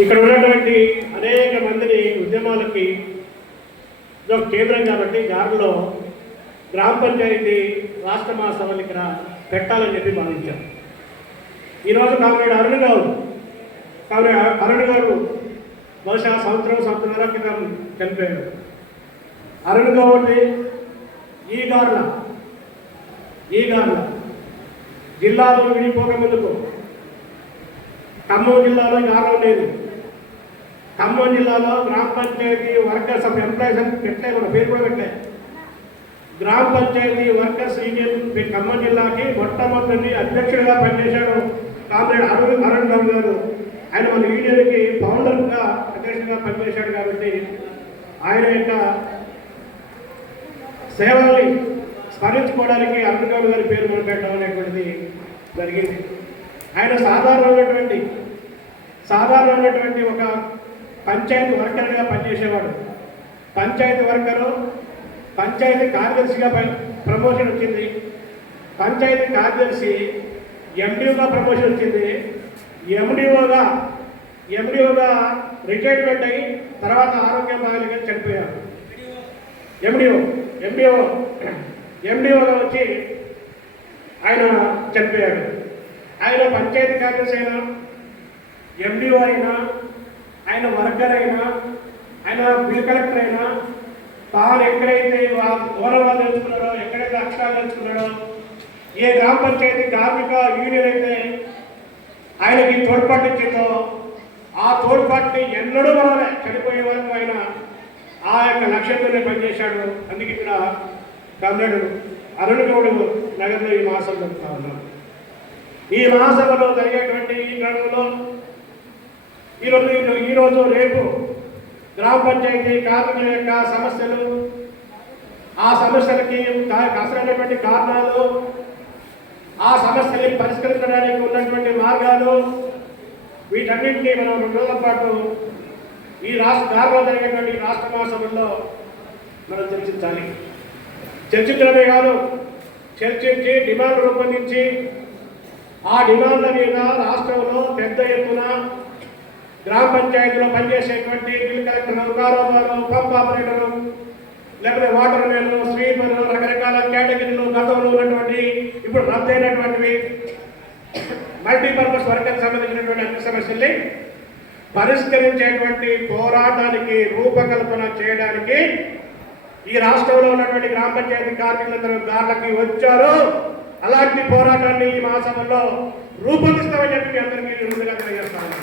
ఇక్కడ ఉన్నటువంటి అనేక మందిని ఉద్యమాలకి కేంద్రం కాబట్టి గారులో గ్రామ పంచాయతీ రాష్ట్ర మహాసభలు ఇక్కడ పెట్టాలని చెప్పి భావించారు. ఈరోజు కామ్రేడ్ అరుణ్ గారు బహుశా సంవత్సరాల క్రితం చనిపోయాడు. అరుణ్ గౌడ్ని ఈ గార్ల జిల్లాలో విడిపోక ముందుకు ఖమ్మం జిల్లాలో గారం లేదు. ఖమ్మం జిల్లాలో గ్రామ పంచాయతీ వర్కర్స్ ఆఫ్ ఎంప్లాయీస్ అని పెట్టలే, మన పేరు కూడా పెట్టలే. గ్రామ పంచాయతీ వర్కర్స్ యూనియన్ ఖమ్మం జిల్లాకి మొట్టమొదటి అధ్యక్షుడిగా పనిచేశాడు కామ్రేడ్ అరుణ్ గౌడ్ గారు. ఆయన మన యూనియన్కి ఫౌండర్గా అధ్యక్షుడిగా పనిచేశాడు కాబట్టి ఆయన యొక్క సేవల్ని స్మరించుకోవడానికి అరుణ్ గౌడ్ గారి పేరు పెట్టడం అనేటువంటిది జరిగింది. ఆయన సాధారణమైనటువంటి ఒక పంచాయతీ వర్కర్గా పనిచేసేవాడు. పంచాయతీ వర్కరు పంచాయతీ కార్యదర్శిగా ప్రమోషన్ వచ్చింది. పంచాయతీ కార్యదర్శి ఎండిఓగా ప్రమోషన్ వచ్చింది. ఎండిఓగా రిటైర్మెంట్ అయ్యి తర్వాత ఆరోగ్యం బాగాలేక చనిపోయారు. ఎండిఓగా వచ్చి ఆయన చనిపోయాడు. ఆయన పంచాయతీ కార్యదర్శి అయినా, ఎండిఓ అయినా, ఆయన వర్కర్ అయినా, ఆయన బిల్ కలెక్టర్ అయినా, తాను ఎక్కడైతే ఓనర్గా తెలుసుకున్నాడో, ఎక్కడైతే అక్షరాలు తెలుసుకున్నాడో, ఏ గ్రామ పంచాయతీ కార్మిక యూనియన్ అయితే ఆయనకి తోడ్పాటు ఇచ్చిందో ఆ తోడ్పాటుని ఎన్నడూ మనమే చనిపోయే వరకు ఆయన ఆ యొక్క లక్ష్యంతోనే పనిచేశాడు. అందుకే ఇక్కడ కామ్రేడ్ అరుణ్ గౌడ్ నగర్లో ఈ మహాసభ జరుగుతూ ఉన్నాం. ఈ మహాసభలో జరిగేటువంటి ఈ క్రమంలో ఈరోజు రేపు గ్రామ పంచాయతీ కార్మికుల యొక్క సమస్యలు, ఆ సమస్యలకి అసలైనటువంటి కారణాలు, ఆ సమస్యల్ని పరిష్కరించడానికి ఉన్నటువంటి మార్గాలు, వీటన్నింటినీ మనం 2 రోజుల పాటు ఈ గారులో జరిగేటువంటి రాష్ట్ర మహాసభల్లో మనం చర్చించడమే కాదు, చర్చించి డిమాండ్ రూపొందించి ఆ డిమాండ్ల మీద రాష్ట్రంలో పెద్ద ఎత్తున గ్రామ పంచాయతీలో పనిచేసేటువంటి బిల్ కలెక్టర్లు, కారోబారు, పంప్ ఆపరేటరు, లేకపోతే వాటర్ మెన్, స్వీపర్, రకరకాల కేటగిరీలు గతంలో ఉన్నటువంటి ఇప్పుడు రద్దయినటువంటివి మల్టీపర్పస్ వర్కర్కి సంబంధించినటువంటి అన్ని సమస్యల్ని పరిష్కరించేటువంటి పోరాటానికి రూపకల్పన చేయడానికి ఈ రాష్ట్రంలో ఉన్నటువంటి గ్రామ పంచాయతీ కార్మికులందరూ గార్లకి వచ్చారు. అలాంటి పోరాటాన్ని ఈ మహాసభలో రూపొందిస్తామని చెప్పి అందరికీ ముందుగా తెలియజేస్తాను.